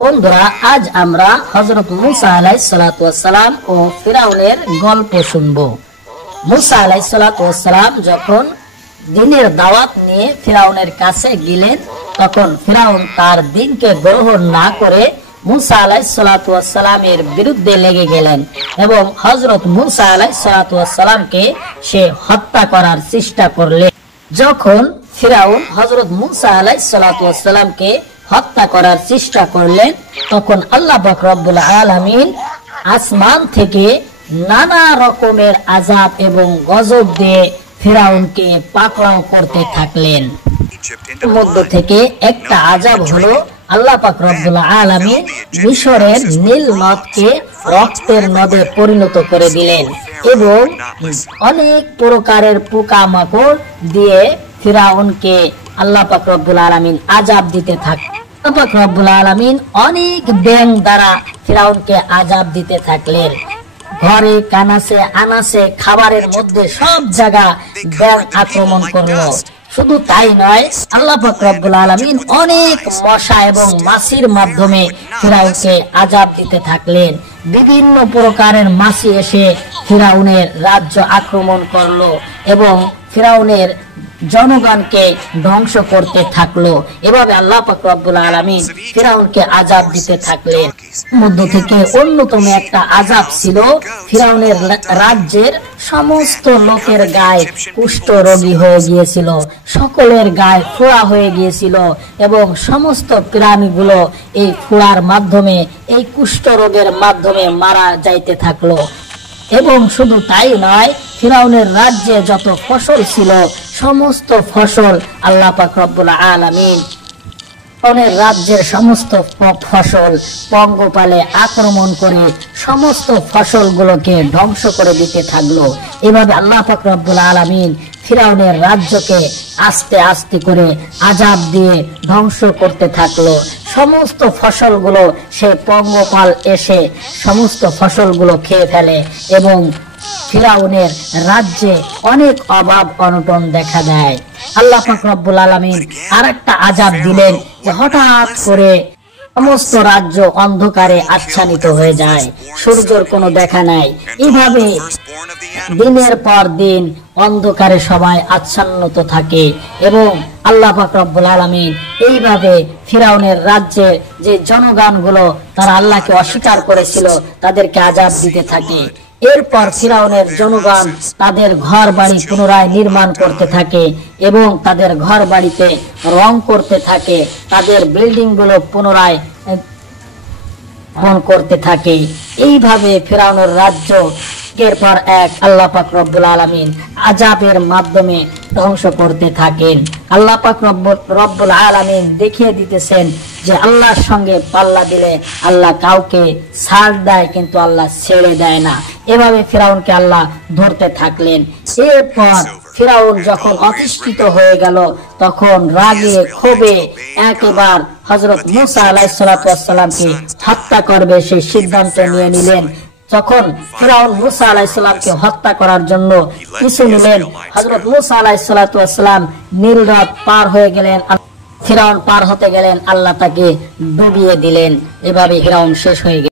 বন্ধুরা, আজ আমরা হযরত মুসা আলাইহিস সালাতু ওয়াস সালাম ও ফিরাউনের গল্প শুনব। মুসা আলাইহিস সালাতু ওয়াস সালাম যখন দ্বীনের দাওয়াত নিয়ে ফিরাউনের কাছে গেলেন, তখন ফিরাউন তার দ্বীনকে গ্রহণ না করে মুসা আলাইহিস সালাতু ওয়াস সালামের বিরুদ্ধে লেগে গেলেন এবং হযরত মুসা আলাইহিস সালাতু ওয়াস সালামকে সে হত্যা করার চেষ্টা করলেন। যখন ফিরাউন হযরত মুসা আলাইহিস সালাতু ওয়াস সালামকে হত্যা করার চেষ্টা করলেন, তখন আল্লাহ পাক রব্বুল আলামিন আসমান থেকে নানা রকমের আযাব এবং গজব দিয়ে ফিরাউনকে পাকড়াও করতে থাকলেন। মধ্য থেকে একটা আযাব হলো আল্লাহ পাক রব্বুল আলামিন মিশরের নীল নদকে রক্তের নদে পরিণত করে দিলেন এবং অনেক প্রকারের পোকামাকড় দিয়ে ফিরাউনকে আল্লাহ পাক রব্বুল আলামিন আযাব দিতে থাকলেন। আল্লাহ পাক রব্বুল আলামিন অনেক ব্যাঙ দ্বারা ফিরাউনকে আযাব দিতে থাকলেন। ঘরে কানাসে আনাসে খাবারের মধ্যে সব জায়গা ব্যাঙ আক্রমণ করলো। শুধু তাই নয়, আল্লাহ পাক রব্বুল আলামিন অনেক মশা এবং মাছির মাধ্যমে ফিরাউনকে আযাব দিতে থাকলেন। বিভিন্ন প্রকারের মাছি এসে ফিরাউনের রাজ্য আক্রমণ করলো এবং ফিরাউনের জনগণকে ধ্বংস করতে থাকলো। এভাবে আল্লাহ পাক রব্বুল আলামিন ফিরাউনকে আযাব দিতে থাকলেন। মধ্য থেকে অন্যতম একটা আযাব ছিল ফিরাউনের রাজ্যের সমস্ত লোকের গায়ে কুষ্ঠ রোগী হয়ে গিয়েছিল, সকলের গায়ে ফোড়া হয়ে গিয়েছিল এবং সমস্ত প্রাণীগুলো এই ফোড়ার মাধ্যমে, এই কুষ্ঠ রোগের মাধ্যমে মারা যাইতে থাকলো। এবং শুধু তাই নয়, ফিরাউনের রাজ্যে যত ফসল ছিল সমস্ত ফসল আল্লাহ পাক রব্বুল আলামিন ফিরাউনের রাজ্যের সমস্ত ফসল পঙ্গপালে আক্রমণ করে সমস্ত ফসলগুলোকে ধ্বংস করে দিতে থাকলো। এভাবে আল্লাহ পাক রব্বুল আলামিন ফিরাউনের রাজ্যকে আস্তে আস্তে করে আযাব দিয়ে ধ্বংস করতে থাকলো। সমস্ত ফসলগুলো সে পঙ্গপাল এসে সমস্ত ফসলগুলো খেয়ে ফেলে এবং ফিরাউনের রাজ্যে অনেক অভাব অনটন দেখা দেয়। আল্লাহ পাক রব্বুল আলামিন আরেকটা আযাব দিলেন যে হঠাৎ করে সমস্ত রাজ্য অন্ধকারে আচ্ছাদিত হয়ে যায়, সূর্যের কোনো দেখা নাই। এভাবে দিনের পর দিন অন্ধকারে সবাই আচ্ছন্ন থাকে এবং আল্লাহ পাক রব্বুল আলামিন এইভাবে ফিরাউনের রাজ্যে যে জনগণগুলো তারা আল্লাহকে অস্বীকার করেছিল তাদেরকে আযাব দিতে থাকে। এরপর ফিরাউনের জনগণ তাদের ঘর বাড়ি পুনরায় নির্মাণ করতে থাকে এবং তাদের ঘর বাড়িতে রং করতে থাকে, তাদের বিল্ডিং গুলো পুনরায় করতে থাকে। এইভাবে ফিরাউনের রাজ্য এরপর এক আল্লাহ পাক রব্বুল আলামিন আযাবের মাধ্যমে ধ্বংস করতে থাকেন। আল্লাহ পাক রব্বুল আলামিন দেখিয়ে দিতেছেন যে আল্লাহর সঙ্গে পাল্লা দিলে আল্লাহ কাউকে ছাড় দেয় কিন্তু আল্লাহ ছেড়ে দেয় না। এভাবে ফিরাউনকে আল্লাহ ধরতে থাকলেন। এরপর ফিরাউন যখন অতিষ্ঠিত হয়ে গেল, তখন রাগে ক্ষোভে একেবার হযরত মুসা আলাইহিস সালাতু ওয়াস সালামকে হত্যা করবে সেই সিদ্ধান্ত নিয়ে নিলেন। যখন ফিরাউন মুসা আলাইহিস সালামকে হত্যা করার জন্য পিছু নিলেন, হযরত মুসা আলাইহিস সালাতু ওয়াস সালাম নীল নদ পার হয়ে গেলেন। ফিরাউন পার হতে গেলেন, আল্লাহ তাকে ডুবিয়ে দিলেন। এভাবে ফিরাউন শেষ হয়ে গেল।